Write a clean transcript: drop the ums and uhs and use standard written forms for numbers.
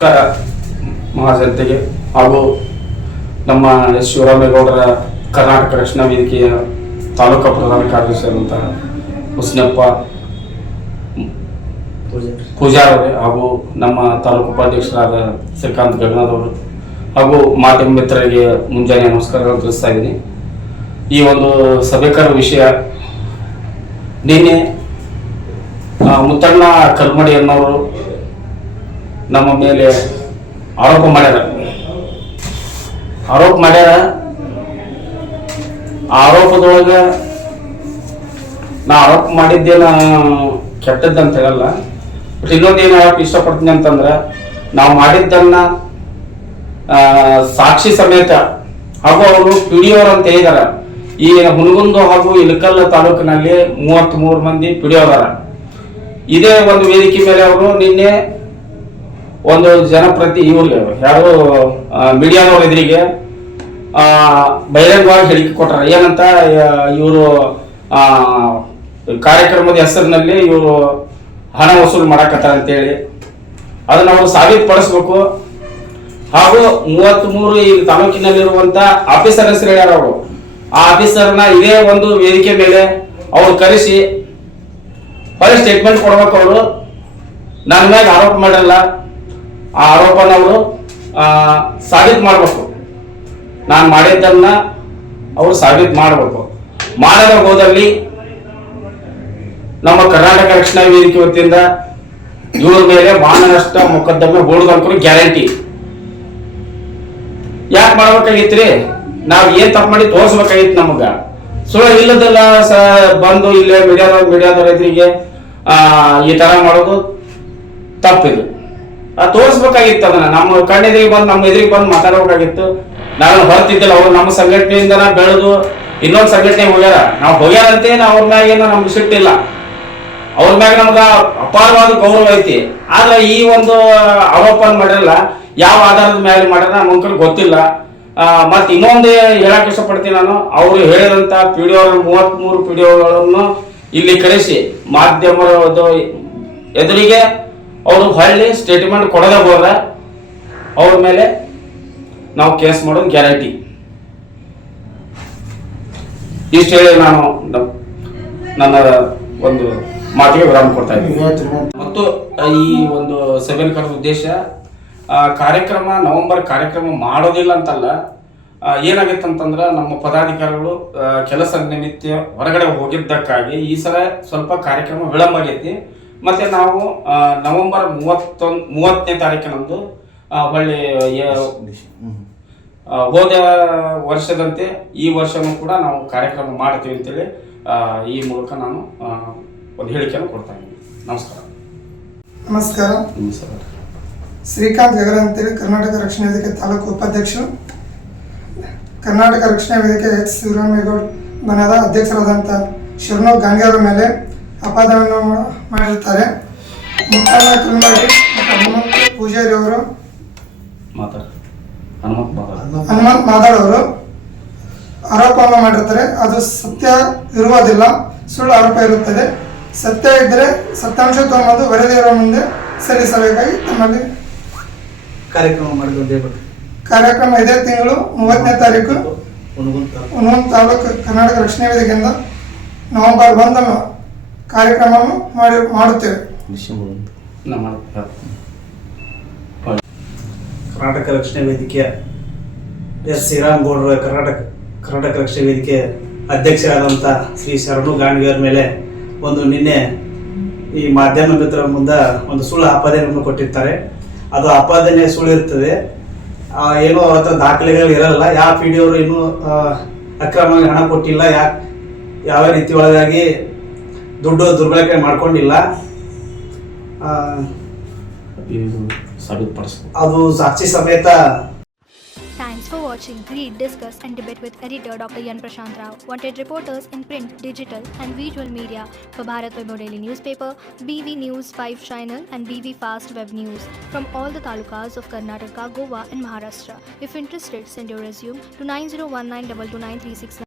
ನಮಸ್ಕಾರ ಮಹಾಜನತೆಗೆ ಹಾಗೂ ನಮ್ಮ ಎಸ್ ಶಿವರಾಮೇಗೌಡರ ಕರ್ನಾಟಕ ರಕ್ಷಣಾ ವೇದಿಕೆಯ ತಾಲೂಕಾ ಪ್ರಧಾನ ಕಾರ್ಯದರ್ಶಿಯಾದಂತಹ ಹುಸ್ನಪ್ಪ ಪೂಜಾರವರೇ ಹಾಗೂ ನಮ್ಮ ತಾಲೂಕು ಉಪಾಧ್ಯಕ್ಷರಾದ ಶ್ರೀಕಾಂತ್ ಗಗನದವರು ಹಾಗೂ ಮಾಧ್ಯಮ ಮಿತ್ರರಿಗೆ ಮುಂಜಾನೆ ನಮಸ್ಕಾರಗಳು ತಿಳಿಸ್ತಾ ಇದ್ದೀನಿ. ಈ ಒಂದು ಸಭೆಕರ ವಿಷಯ ನಿನ್ನೆ ಮುತ್ತಣ್ಣ ಕಲ್ಮಡಿ ಅನ್ನೋರು ನಮ್ಮ ಮೇಲೆ ಆರೋಪ ಮಾಡ್ಯಾರ. ಆರೋಪದೊಳಗೆ ನಾ ಆರೋಪ ಮಾಡಿದ್ದೇನ ಕೆಟ್ಟದ್ದಂತ ಹೇಳಲ್ಲ. ಬಟ್ ಇನ್ನೊಂದೇನು ಹೇಳಕ್ ಇಷ್ಟಪಡ್ತೀನಿ ಅಂತಂದ್ರೆ, ನಾವು ಮಾಡಿದ್ದನ್ನ ಸಾಕ್ಷಿ ಸಮೇತ ಹಾಗೂ ಅವರು ಪಿಡಿಯೋರ್ ಅಂತ ಹೇಳಿದಾರ. ಈ ಹುನಗುಂದ ಹಾಗೂ ಇಳಕಲ್ ತಾಲೂಕಿನಲ್ಲಿ 33 ಮಂದಿ ಪಿಡಿಯೋದಾರ. ಇದೇ ಒಂದು ವೇದಿಕೆ ಮೇಲೆ ಅವರು ನಿನ್ನೆ ಒಂದು ಜನಪ್ರತಿ ಇವ್ರಿಗೆ ಯಾರು ಮೀಡಿಯಾದವ್ರ ಎದುರಿಗೆ ಬಹಿರಂಗವಾಗಿ ಹೇಳಿಕೆ ಕೊಟ್ಟಾರ. ಏನಂತ, ಇವರು ಕಾರ್ಯಕ್ರಮದ ಹೆಸರಿನಲ್ಲಿ ಇವರು ಹಣ ವಸೂಲು ಮಾಡಕತ್ತಾರ ಅಂತೇಳಿ ಅದನ್ನ ಅವರು ಸಾಬೀತುಪಡಿಸ್ಬೇಕು. ಹಾಗೂ 33 ಈ ತಾಲೂಕಿನಲ್ಲಿರುವಂತ ಆಫೀಸರ್ ಹೆಸರು ಹೇಳ್ಯಾರ ಅವರು. ಆ ಆಫೀಸರ್ನ ಇದೇ ಒಂದು ವೇದಿಕೆ ಮೇಲೆ ಅವ್ರು ಕರೆಸಿ ಹೊರ ಸ್ಟೇಟ್ಮೆಂಟ್ ಕೊಡ್ಬೇಕು. ಅವರು ನನ್ನ ಮ್ಯಾಗ ಆರೋಪ ಮಾಡಲ್ಲ, ಆ ಆರೋಪನ ಅವರು ಸಾಬೀತು ಮಾಡಬೇಕು. ನಾನು ಮಾಡಿದ್ದನ್ನ ಅವರು ಸಾಬೀತು ಮಾಡಬೇಕು. ಮಾಡದ ಹೋದಲ್ಲಿ ನಮ್ಮ ಕರ್ನಾಟಕ ರಕ್ಷಣಾ ವೇದಿಕೆ ವತಿಯಿಂದ ಇವ್ರ ಮೇಲೆ ಮಾನನಷ್ಟ ಮೊಕದ್ದಮೆ ಹೂಡುದಂಕರು ಗ್ಯಾರಂಟಿ. ಯಾಕೆ ಮಾಡ್ಬೇಕಾಗಿತ್ರಿ? ನಾವ್ ಏನ್ ತಪ್ಪು ಮಾಡಿ ತೋರಿಸ್ಬೇಕಾಗಿತ್ತು. ನಮಗ ಸುಳ್ಳು ಇಲ್ಲದಲ್ಲ ಬಂದು ಇಲ್ಲೇ ಮೀಡಿಯಾದವ್ರ ಎದುರಿಗೆ ಈ ತರ ಮಾಡೋದು ತಪ್ಪಿದು. ತೋರಿಸ್ಬೇಕಾಗಿತ್ತು. ಅದನ್ನ ನಮ್ಮ ಕಣ್ಣೆದುರಿಗೆ ಬಂದು ನಮ್ಮ ಎದುರಿಗೆ ಬಂದು ಮಾತಾಡಬೇಕಾಗಿತ್ತು. ನಾನು ಹೊರತಿದ್ದಿಲ್ಲ. ಅವ್ರು ನಮ್ಮ ಸಂಘಟನೆಯಿಂದ ಬೆಳೆದು ಇನ್ನೊಂದು ಸಂಘಟನೆ ಹೋಗ್ಯಾರ. ನಾವು ಹೋಗ್ಯಾರಂತೆ ಅವ್ರ ಮ್ಯಾಗ ಏನೋ ನಮ್ಗೆ ಸಿಟ್ಟಿಲ್ಲ. ಅವ್ರ ಮ್ಯಾಗ ನಮ್ಗ ಅಪಾರವಾದ ಗೌರವ ಐತಿ. ಆದ್ರೆ ಈ ಒಂದು ಆರೋಪ ಮಾಡಿರಲ್ಲ, ಯಾವ ಆಧಾರದ ಮೇಲೆ ಮಾಡ್ಯಾರ ನಮ್ಗೆ ಗೊತ್ತಿಲ್ಲ. ಮತ್ತೆ ಇನ್ನೊಂದು ಹೇಳಕ್ ಇಷ್ಟಪಡ್ತೀನಿ ನಾನು. ಅವರು ಹೇಳಿದಂತ ಪಿಡಿಒ 33 ಪಿಡಿಒಗಳನ್ನು ಇಲ್ಲಿ ಕರೆಸಿ ಮಾಧ್ಯಮದ ಎದುರಿಗೆ ಅವರು ಹೊಳ್ಳಿ ಸ್ಟೇಟ್ಮೆಂಟ್ ಕೊಡದೆ ಹೋದ್ರೆ ಅವ್ರ ಮೇಲೆ ನಾವು ಕೇಸ್ ಮಾಡೋದು ಗ್ಯಾರಂಟಿ. ಇಷ್ಟು ಹೇಳಿ ನಾನು ನನ್ನ ಒಂದು ಮಾತಿಗೆ ವಿರಾಮ ಕೊಡ್ತಾ ಇದ್ದೀನಿ. ಮತ್ತು ಈ ಒಂದು ಸಭೆಯ ಕರೆದ ಉದ್ದೇಶ ಕಾರ್ಯಕ್ರಮ ನವೆಂಬರ್ ಕಾರ್ಯಕ್ರಮ ಮಾಡೋದಿಲ್ಲ ಅಂತಲ್ಲ. ಏನಾಗಿತ್ತಂತಂದ್ರೆ, ನಮ್ಮ ಪದಾಧಿಕಾರಿಗಳು ಕೆಲಸ ನಿಮಿತ್ತ ಹೊರಗಡೆ ಹೋಗಿದ್ದಕ್ಕಾಗಿ ಈ ಸಲ ಸ್ವಲ್ಪ ಕಾರ್ಯಕ್ರಮ ವಿಳಂಬ ಆಗೈತಿ. ಮತ್ತೆ ನಾವು ನವೆಂಬರ್ 30ನೇ ತಾರೀಕಿನಂದು ಹೊಳ್ಳಿ ಹೋದ ವರ್ಷದಂತೆ ಈ ವರ್ಷನೂ ಕೂಡ ನಾವು ಕಾರ್ಯಕ್ರಮ ಮಾಡ್ತೀವಿ ಅಂತೇಳಿ ಈ ಮೂಲಕ ನಾನು ಒಂದು ಹೇಳಿಕೆಯನ್ನು ಕೊಡ್ತಾ ಇದ್ದೀನಿ. ನಮಸ್ಕಾರ. ನಮಸ್ಕಾರ. ಶ್ರೀಕಾಂತ್ ಗಗನ ಅಂತೇಳಿ ಕರ್ನಾಟಕ ರಕ್ಷಣಾ ವೇದಿಕೆ ತಾಲೂಕು ಉಪಾಧ್ಯಕ್ಷರು. ಕರ್ನಾಟಕ ರಕ್ಷಣಾ ವೇದಿಕೆ ಎಚ್ ಶಿವರಾಮೇಗೌಡ ಮನದ ಅಧ್ಯಕ್ಷರಾದಂಥ ಶಿವರಾಮ್ ಗಾಂಧಿಯವರ ಮೇಲೆ ಅಪಾದನೆಯನ್ನು ಮಾಡಿರ್ತಾರೆ. ಮುತ್ತಣ್ಣ ಕಲ್ಮಡಿ ಮತ್ತು ಹನುಮಂತ ಪೂಜಾರಿ ಅವರು ಹನುಮಂತ್ ಮಾದಾಡ್ ಅವರು ಆರೋಪವನ್ನು ಮಾಡಿರ್ತಾರೆ. ಅದು ಸತ್ಯ ಇರುವುದಿಲ್ಲ, ಸುಳ್ಳು ಆರೋಪ ಇರುತ್ತದೆ. ಸತ್ಯ ಇದ್ದರೆ ಸತ್ಯಾಂಶ ತಗೊಂಡು ವರದಿಯವರ ಮುಂದೆ ಸಲ್ಲಿಸಬೇಕಾಗಿ ತಮ್ಮಲ್ಲಿ ಕಾರ್ಯಕ್ರಮ ಇದೇ ತಿಂಗಳು 30ನೇ ತಾರೀಕು ಹುನಗುಂದ ತಾಲೂಕು ಕರ್ನಾಟಕ ರಕ್ಷಣಾ ವೇದಿಕೆಯಿಂದ ನವೆಂಬರ್ 1 ಕಾರ್ಯಕ್ರಮವನ್ನು ಮಾಡುತ್ತೇವೆ. ಕರ್ನಾಟಕ ರಕ್ಷಣಾ ವೇದಿಕೆಯ ಎಸ್ ಶ್ರೀರಾಮಗೌಡರ ಕರ್ನಾಟಕ ರಕ್ಷಣಾ ವೇದಿಕೆ ಅಧ್ಯಕ್ಷರಾದಂಥ ಶ್ರೀ ಶರಣು ಗಾಣಿಗರ ಮೇಲೆ ಒಂದು ನಿನ್ನೆ ಈ ಮಾಧ್ಯಮ ಮಿತ್ರರ ಮುಂದೆ ಒಂದು ಸುಳ್ಳು ಆಪಾದನೆಯನ್ನು ಕೊಟ್ಟಿರ್ತಾರೆ. ಅದು ಆಪಾದನೆ ಸುಳ್ಳು ಇರ್ತದೆ. ಏನೋ ಅವರ ದಾಖಲೆಗಳು ಇರಲ್ಲ. ಯಾವ ಪಿಡಿಯವರು ಇನ್ನೂ ಅಕ್ರಮವಾಗಿ ಹಣ ಕೊಟ್ಟಿಲ್ಲ, ಯಾವ ರೀತಿ ಒಳಗಾಗಿ ದುಡ್ಡು ದುರ್ಬಳಕೆ ಮಾಡ್ಕೊಂಡಿಲ್ಲ. ಅದು ಸಾಕ್ಷಿ ಸಮೇತ. Thanks for watching Read, Discuss and Debate with editor Dr. Yan Prashant Rao. Wanted reporters in print, digital and visual media for Bharat Vaibhav Daily Newspaper, BV News 5 Channel and BV Fast Web News from all the talukas of Karnataka, Goa and Maharashtra. If interested, send your resume to 9019229369.